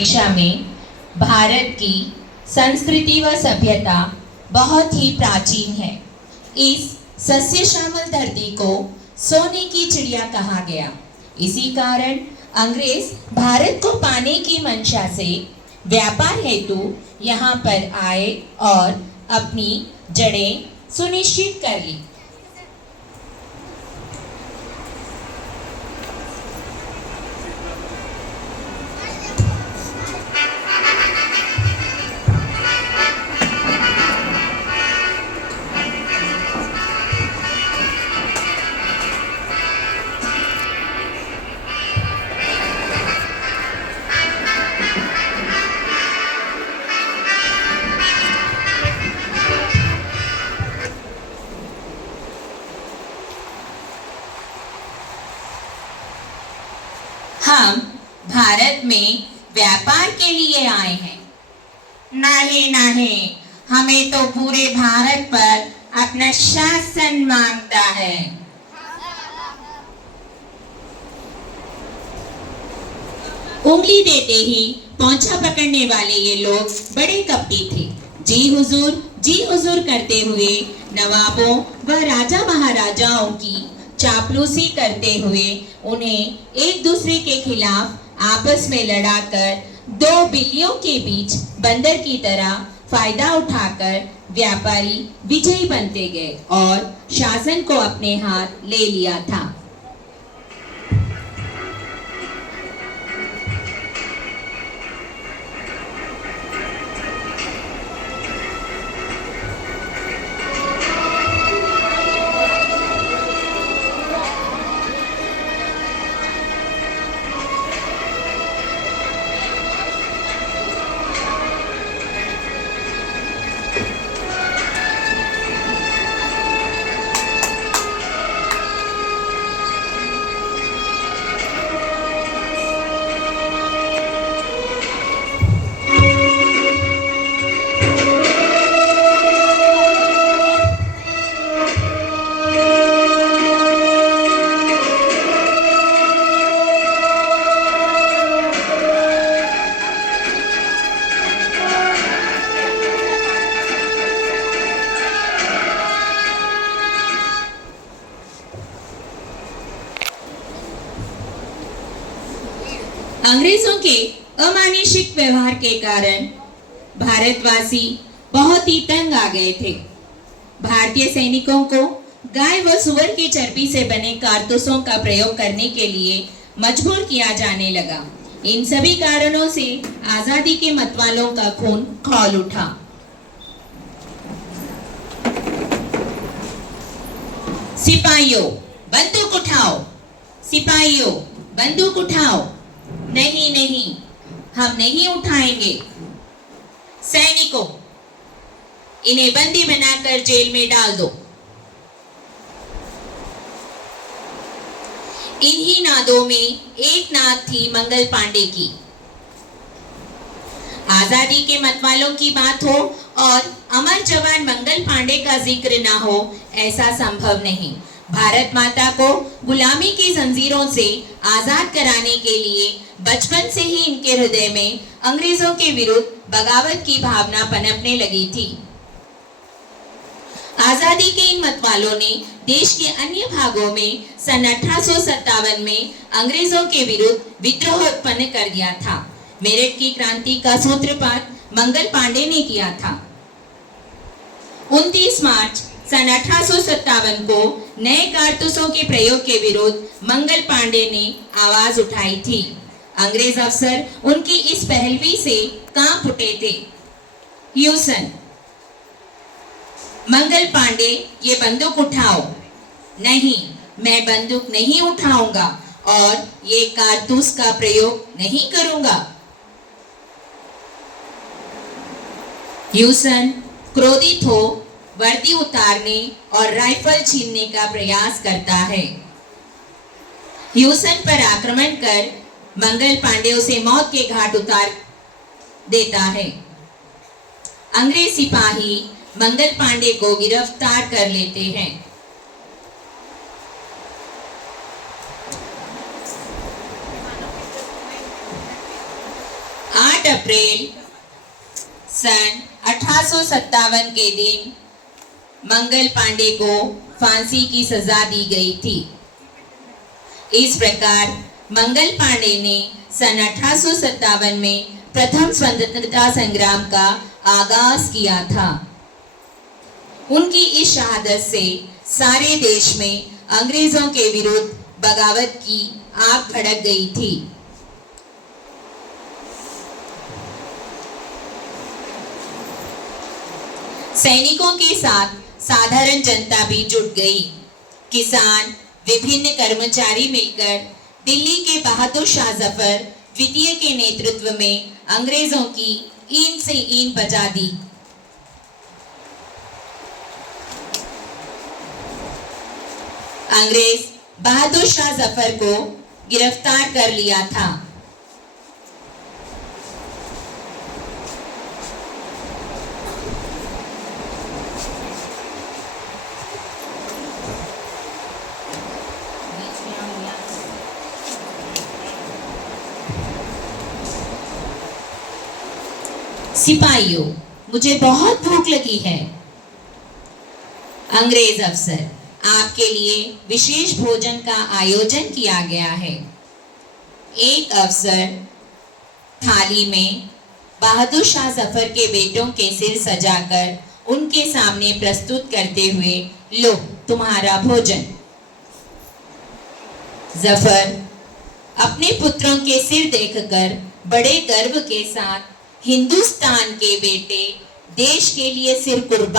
दिशा में भारत की संस्कृति व सभ्यता बहुत ही प्राचीन है। इस सस्य श्यामल धरती को सोने की चिड़िया कहा गया। इसी कारण अंग्रेज भारत को पाने की मंशा से व्यापार हेतु यहाँ पर आए और अपनी जड़ें सुनिश्चित कर ली। हम भारत में व्यापार के लिए आए हैं। नहीं नहीं, हमें तो पूरे भारत पर अपना शासन मांगता है। उंगली देते ही पौंछा पकड़ने वाले ये लोग बड़े कपटी थे। जी हुजूर करते हुए नवाबों व राजा महाराजाओं की चापलूसी करते हुए उन्हें एक दूसरे के खिलाफ आपस में लड़ाकर दो बिल्लियों के बीच बंदर की तरह फायदा उठाकर व्यापारी विजयी बनते गए और शासन को अपने हाथ ले लिया था। अंग्रेजों के अमानुषिक व्यवहार के कारण भारतवासी बहुत ही तंग आ गए थे। भारतीय सैनिकों को गाय व सुअर की चर्बी से बने कारतूसों का प्रयोग करने के लिए मजबूर किया जाने लगा। इन सभी कारणों से आजादी के मतवालों का खून खौल उठा। सिपाहियों बंदूक उठाओ, सिपाहियों बंदूक उठाओ। नहीं नहीं, हम नहीं उठाएंगे। सैनिकों, इन्हें बंदी बनाकर जेल में डाल दो। इन्हीं नादों में एक नाद थी मंगल पांडे की। आजादी के मतवालों की बात हो और अमर जवान मंगल पांडे का जिक्र ना हो, ऐसा संभव नहीं। भारत माता को गुलामी की जंजीरों से आजाद कराने के लिए बचपन से ही इनके हृदय में अंग्रेजों के विरुद्ध बगावत की भावना पनपने लगी थी। आजादी के इन मतवालों ने देश के अन्य भागों में सन 1857 में अंग्रेजों के विरुद्ध विद्रोह उत्पन्न कर दिया था। मेरठ की क्रांति का सूत्रपात मंगल पांडे ने किया था। 29 मार्च सन 1857 को नए कारतूसों के प्रयोग के विरुद्ध मंगल पांडे ने आवाज उठाई थी। अंग्रेज अफसर उनकी इस पहलवी से कांप उठे थे। ह्यूसन, मंगल पांडे ये बंदूक उठाओ। नहीं, मैं बंदूक नहीं उठाऊंगा और ये कारतूस का प्रयोग नहीं करूंगा। ह्यूसन क्रोधित हो वर्दी उतारने और राइफल छीनने का प्रयास करता है। ह्यूसन पर आक्रमण कर मंगल पांडे उसे मौत के घाट उतार देता है। अंग्रेज सिपाही मंगल पांडे को गिरफ्तार कर लेते हैं। 8 8 अप्रैल सन 1857 के दिन मंगल पांडे को फांसी की सजा दी गई थी। इस प्रकार मंगल पांडे ने सन 1857 में प्रथम स्वतंत्रता संग्राम का आगाज किया था। उनकी इस शहादत से सारे देश में अंग्रेजों के विरुद्ध बगावत की आग भड़क गई थी। सैनिकों के साथ साधारण जनता भी जुट गई। किसान, विभिन्न कर्मचारी मिलकर दिल्ली के बहादुर शाह जफर द्वितीय के नेतृत्व में अंग्रेजों की ईंट से ईंट बजा दी। अंग्रेज बहादुर शाह जफर को गिरफ्तार कर लिया था। सिपाहियों, मुझे बहुत भूख लगी है। अंग्रेज अफसर, आपके लिए विशेष भोजन का आयोजन किया गया है। एक अफसर थाली में बहादुर शाह जफर के बेटों के सिर सजाकर उनके सामने प्रस्तुत करते हुए, लो तुम्हारा भोजन। जफर अपने पुत्रों के सिर देखकर बड़े गर्व के साथ हिंदुस्तान के बेटे देश के लिए सिर कुर्बान